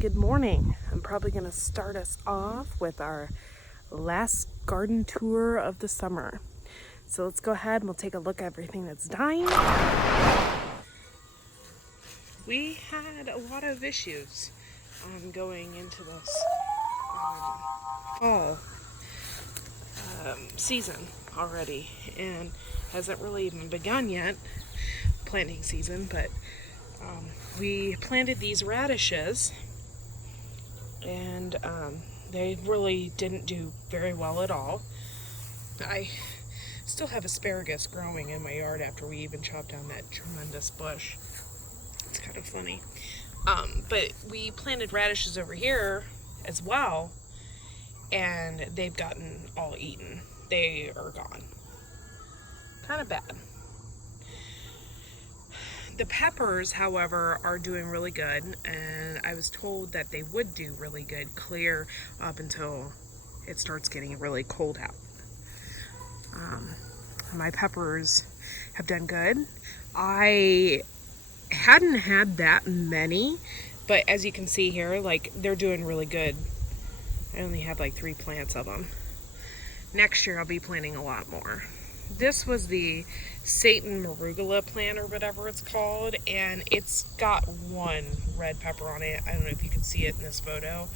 good morning. I'm probably going to start us off with our last garden tour of the summer. So let's go ahead and we'll take a look at everything that's dying. We had a lot of issues going into this fall season already, and hasn't really even begun yet, planting season, but we planted these radishes, and they really didn't do very well at all. I still have asparagus growing in my yard after we even chopped down that tremendous bush. It's kind of funny. But we planted radishes over here as well, and they've gotten all eaten. They are gone. Kind of bad. The peppers, however, are doing really good, and I was told that they would do really good clear up until it starts getting really cold out. My peppers have done good. I hadn't had that many, but as you can see here, like, they're doing really good. I only had like 3 plants of them. Next year I'll be planting a lot more. This was the Satan Marugula plant, or whatever it's called, and it's got 1 red pepper on it. I don't know if you can see it in this photo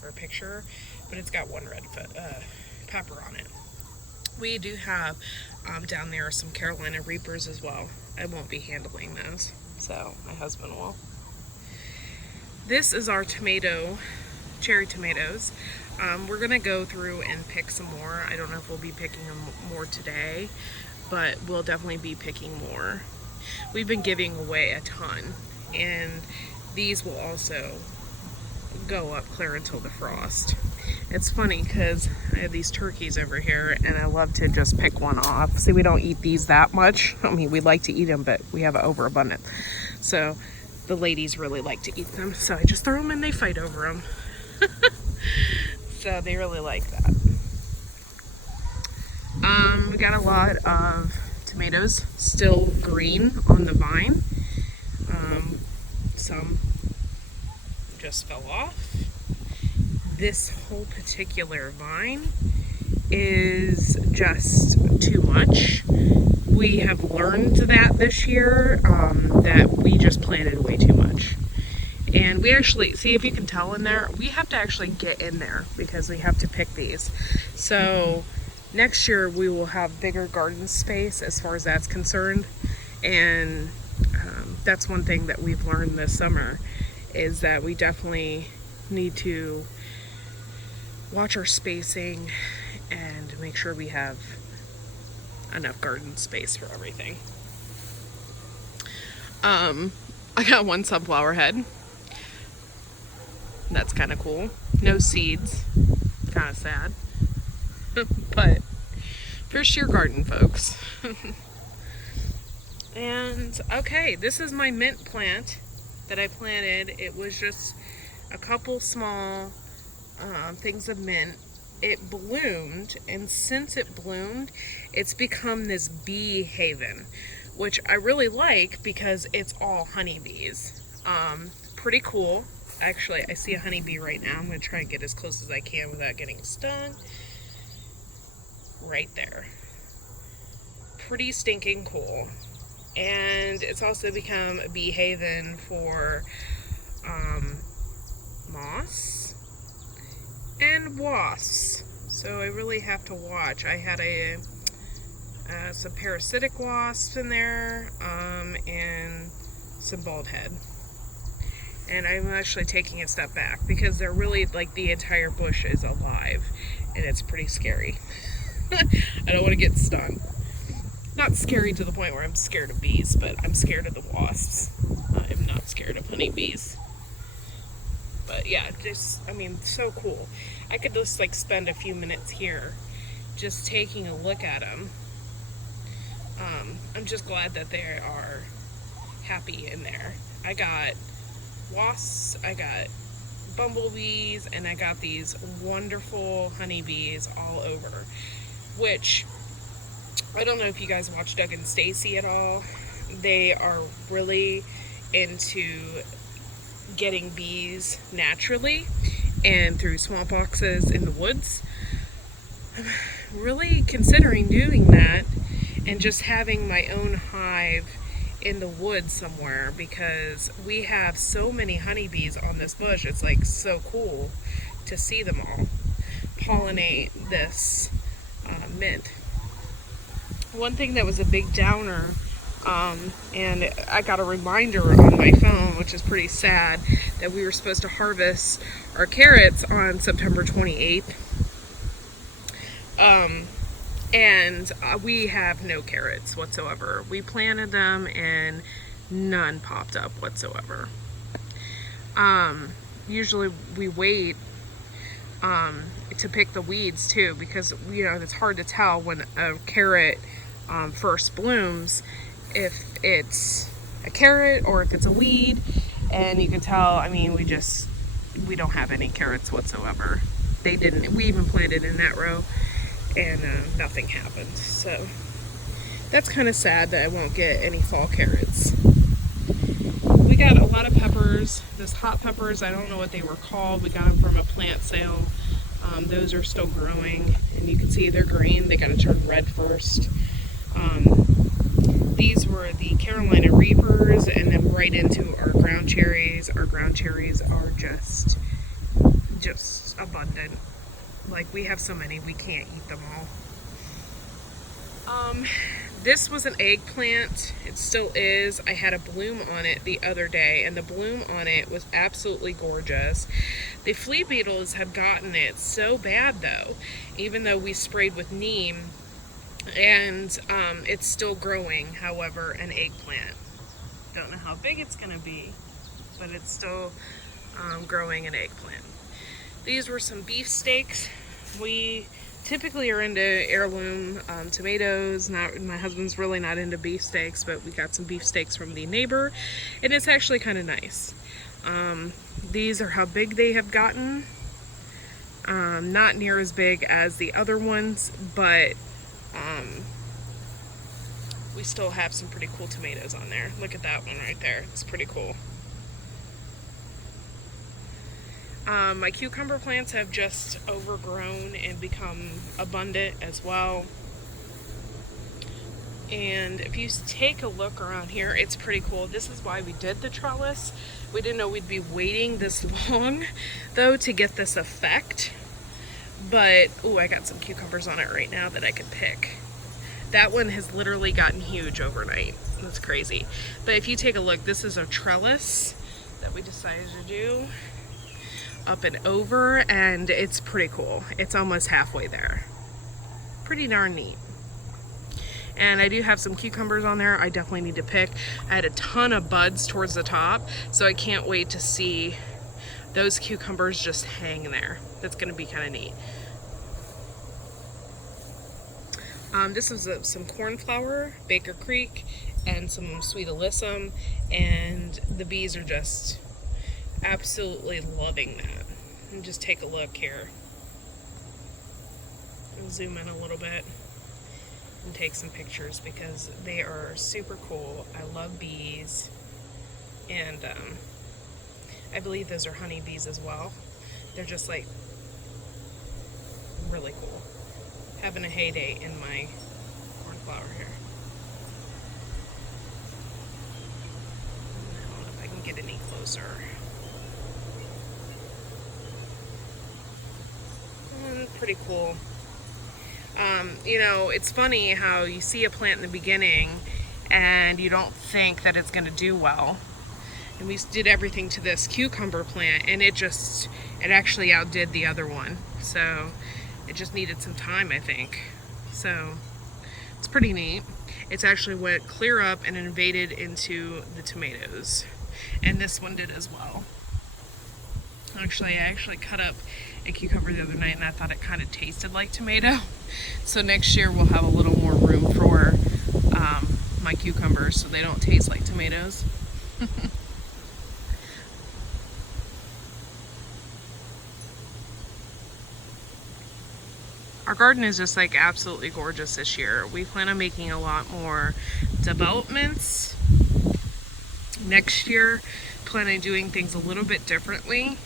or picture, but it's got 1 red pepper on it. We do have down there some Carolina Reapers as well. I won't be handling those, so my husband will. This is our cherry tomatoes. We're gonna go through and pick some more. I don't know if we'll be picking them more today, but we'll definitely be picking more. We've been giving away a ton, and these will also go up clear until the frost. It's funny because I have these turkeys over here, and I love to just pick one off. See, we don't eat these that much. I mean, we like to eat them, but we have an overabundance. So the ladies really like to eat them, so I just throw them and they fight over them. So they really like that. We got a lot of tomatoes still green on the vine. Some just fell off. This whole particular vine is just too much. We have learned that this year, that we just planted way too much. And we actually, see if you can tell in there, we have to actually get in there because we have to pick these. So next year we will have bigger garden space as far as that's concerned. And that's one thing that we've learned this summer, is that we definitely need to watch our spacing and make sure we have enough garden space for everything. I got 1 sunflower head. That's kind of cool. No seeds. Kind of sad. But first year garden, folks. And okay, this is my mint plant that I planted. It was just a couple small things of mint. It bloomed, and since it bloomed, it's become this bee haven, which I really like because it's all honeybees. Pretty cool. Actually, I see a honeybee right now. I'm going to try and get as close as I can without getting stung. Right there. Pretty stinking cool. And it's also become a bee haven for moths and wasps. So I really have to watch. I had some parasitic wasps in there, and some bald head. And I'm actually taking a step back because they're really, like, the entire bush is alive, and it's pretty scary. I don't want to get stung. Not scary to the point where I'm scared of bees, but I'm scared of the wasps. I'm not scared of honeybees. But yeah, just, I mean, so cool. I could just like spend a few minutes here just taking a look at them. I'm just glad that they are happy in there. I got wasps, I got bumblebees, and I got these wonderful honeybees all over, which I don't know if you guys watch Doug and Stacy at all. They are really into getting bees naturally and through swamp boxes in the woods. I'm really considering doing that and just having my own hive in the woods somewhere, because we have so many honeybees on this bush. It's like so cool to see them all pollinate this mint. One thing that was a big downer, and I got a reminder on my phone, which is pretty sad, that we were supposed to harvest our carrots on September 28th. And we have no carrots whatsoever. We planted them and none popped up whatsoever. Usually we wait to pick the weeds too, because it's hard to tell when a carrot first blooms if it's a carrot or if it's a weed. And you can tell, I mean, we don't have any carrots whatsoever. We even planted in that row and nothing happened. So that's kind of sad that I won't get any fall carrots. We got a lot of peppers. Those hot peppers, I don't know what they were called. We got them from a plant sale. Those are still growing, and you can see they're green. They got to turn red first. These were the Carolina Reapers, and then right into our ground cherries. Our ground cherries are just abundant. Like, we have so many, we can't eat them all. This was an eggplant. It still is. I had a bloom on it the other day, and the bloom on it was absolutely gorgeous. The flea beetles have gotten it so bad, though, even though we sprayed with neem, and it's still growing, however, an eggplant. Don't know how big it's going to be, but it's still growing an eggplant. These were some beef steaks. We typically are into heirloom tomatoes. My husband's really not into beef steaks, but we got some beef steaks from the neighbor, and it's actually kind of nice. These are how big they have gotten. Not near as big as the other ones, but we still have some pretty cool tomatoes on there. Look at that one right there. It's pretty cool. My cucumber plants have just overgrown and become abundant as well. And if you take a look around here, it's pretty cool. This is why we did the trellis. We didn't know we'd be waiting this long, though, to get this effect. But, ooh, I got some cucumbers on it right now that I could pick. That one has literally gotten huge overnight. That's crazy. But if you take a look, this is a trellis that we decided to do up and over, and it's pretty cool. It's almost halfway there. Pretty darn neat. And I do have some cucumbers on there I definitely need to pick. I had a ton of buds towards the top, so I can't wait to see those cucumbers just hang there. That's going to be kind of neat. This is some cornflower, Baker Creek, and some sweet alyssum, and the bees are just absolutely loving that. And just take a look here. I'll zoom in a little bit and take some pictures because they are super cool. I love bees, and I believe those are honeybees as well. They're just like really cool. Having a heyday in my cornflower here. I don't know if I can get any closer. Pretty cool. It's funny how you see a plant in the beginning and you don't think that it's going to do well. And we did everything to this cucumber plant, and it actually outdid the other one. So it just needed some time, I think. So it's pretty neat. It's actually went clear up and invaded into the tomatoes. And this one did as well. Actually, I cut up a cucumber the other night, and I thought it kind of tasted like tomato. So next year we'll have a little more room for my cucumbers so they don't taste like tomatoes. Our garden is just like absolutely gorgeous this year. We plan on making a lot more developments Next year, plan on doing things a little bit differently.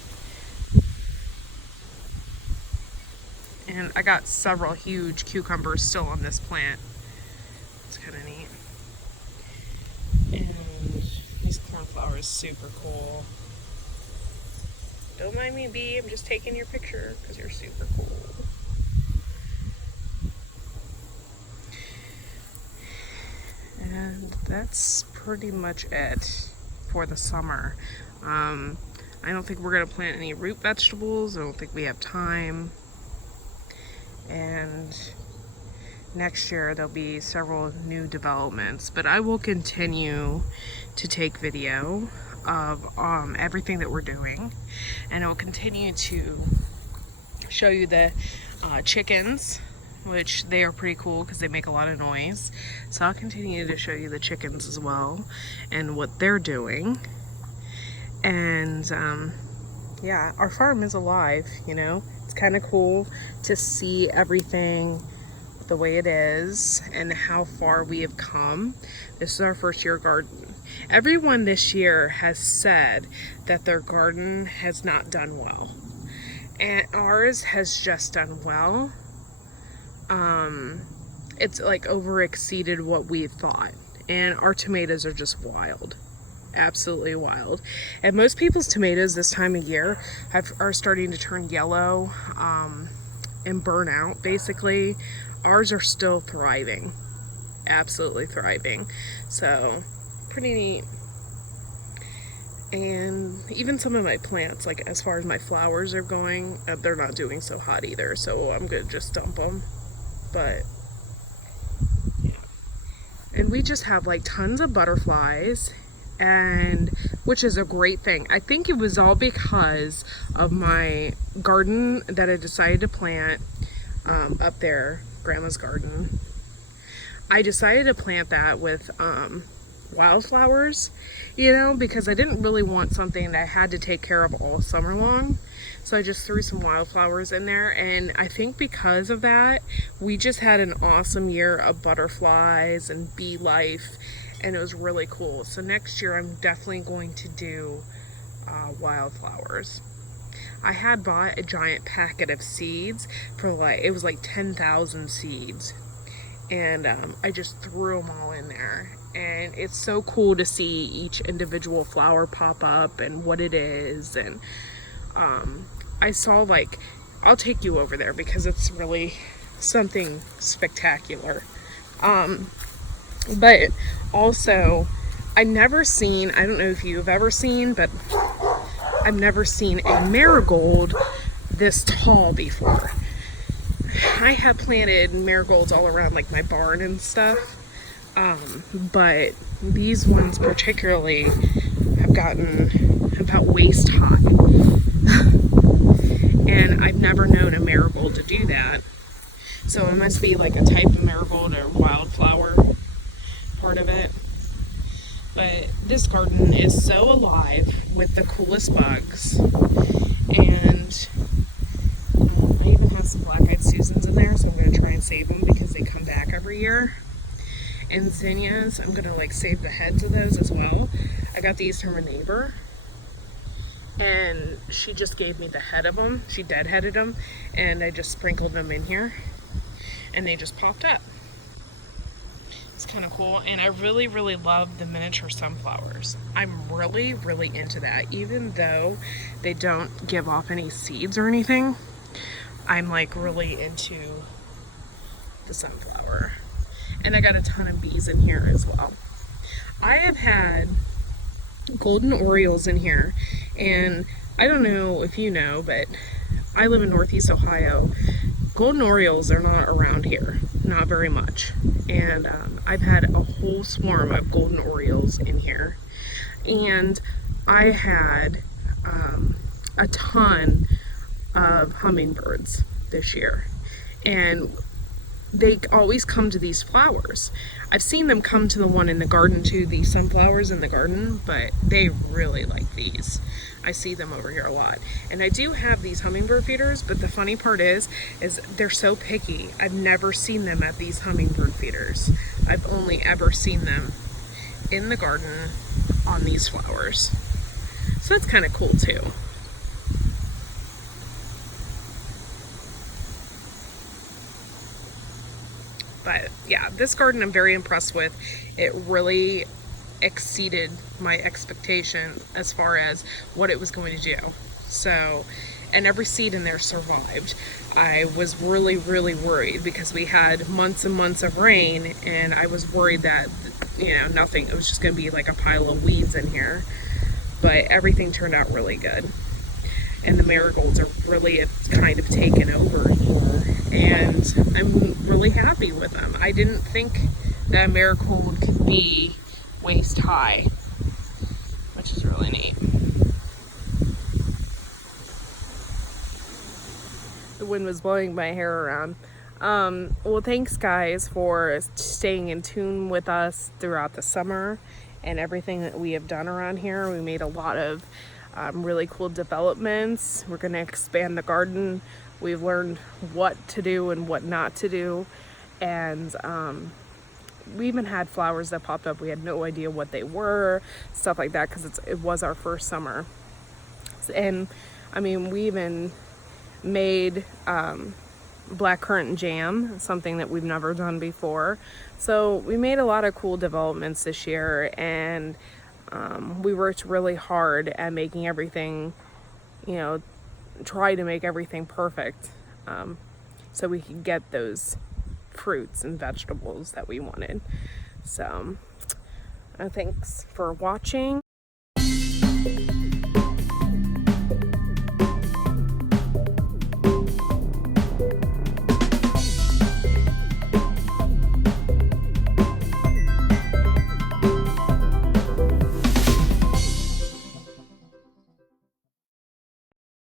And I got several huge cucumbers still on this plant. It's kind of neat. And these cornflowers, super cool. Don't mind me, Bee. I'm just taking your picture because you're super cool. And that's pretty much it for the summer. I don't think we're going to plant any root vegetables. I don't think we have time. And next year there'll be several new developments, but I will continue to take video of everything that we're doing, and I will continue to show you the chickens, which they are pretty cool because they make a lot of noise. So I'll continue to show you the chickens as well and what they're doing. And yeah, our farm is alive, you know. It's kind of cool to see everything the way it is and how far we have come. This is our first year garden. Everyone this year has said that their garden has not done well, and ours has just done well. It's like over exceeded what we thought, and our tomatoes are just wild, absolutely wild. And most people's tomatoes this time of year are starting to turn yellow and burn out basically. Ours are still thriving, absolutely thriving. So pretty neat. And even some of my plants, like as far as my flowers are going, they're not doing so hot either, so I'm gonna just dump them. But yeah, and we just have like tons of butterflies, and which is a great thing. I think it was all because of my garden that I decided to plant up there, Grandma's garden. I decided to plant that with wildflowers, you know, because I didn't really want something that I had to take care of all summer long. So I just threw some wildflowers in there, and I think because of that, we just had an awesome year of butterflies and bee life, and it was really cool. So next year I'm definitely going to do wildflowers. I had bought a giant packet of seeds for it was like 10,000 seeds, and I just threw them all in there, and it's so cool to see each individual flower pop up and what it is. And I saw, like, I'll take you over there because it's really something spectacular. But also, I don't know if you've ever seen, but I've never seen a marigold this tall before. I have planted marigolds all around like my barn and stuff, but these ones particularly have gotten about waist high. And I've never known a marigold to do that. So it must be like a type of marigold or wildflower part of it. But this garden is so alive with the coolest bugs. And I even have some black-eyed Susans in there, so I'm going to try and save them because they come back every year. And zinnias, I'm going to like save the heads of those as well. I got these from a neighbor, and she just gave me the head of them. She deadheaded them, and I just sprinkled them in here, and they just popped up. It's kind of cool. And I really, really love the miniature sunflowers. I'm really, really into that. Even though they don't give off any seeds or anything, I'm like really into the sunflower. And I got a ton of bees in here as well. I have had golden orioles in here, and I don't know if you know, but I live in Northeast Ohio. Golden orioles are not around here, not very much. And I've had a whole swarm of golden orioles in here. And I had a ton of hummingbirds this year. And they always come to these flowers. I've seen them come to the one in the garden too, the sunflowers in the garden, but they really like these. I see them over here a lot. And I do have these hummingbird feeders, but the funny part is they're so picky. I've never seen them at these hummingbird feeders. I've only ever seen them in the garden on these flowers. So it's kind of cool too. But yeah, this garden I'm very impressed with. It really exceeded my expectation as far as what it was going to do. So, and every seed in there survived. I was really, really worried because we had months and months of rain, and I was worried that, you know, nothing, it was just going to be like a pile of weeds in here. But everything turned out really good. And the marigolds are really kind of taken over here, and I'm really happy with them. I didn't think that marigold could be waist high, which is really neat. The wind was blowing my hair around. Well, thanks guys for staying in tune with us throughout the summer and everything that we have done around here. We made a lot of really cool developments. We're going to expand the garden. We've learned what to do and what not to do. And we even had flowers that popped up. We had no idea what they were, stuff like that, because it was our first summer. And I mean, we even made blackcurrant jam, something that we've never done before. So we made a lot of cool developments this year, and we worked really hard at making everything, you know, try to make everything perfect, so we could get those fruits and vegetables that we wanted. So thanks for watching.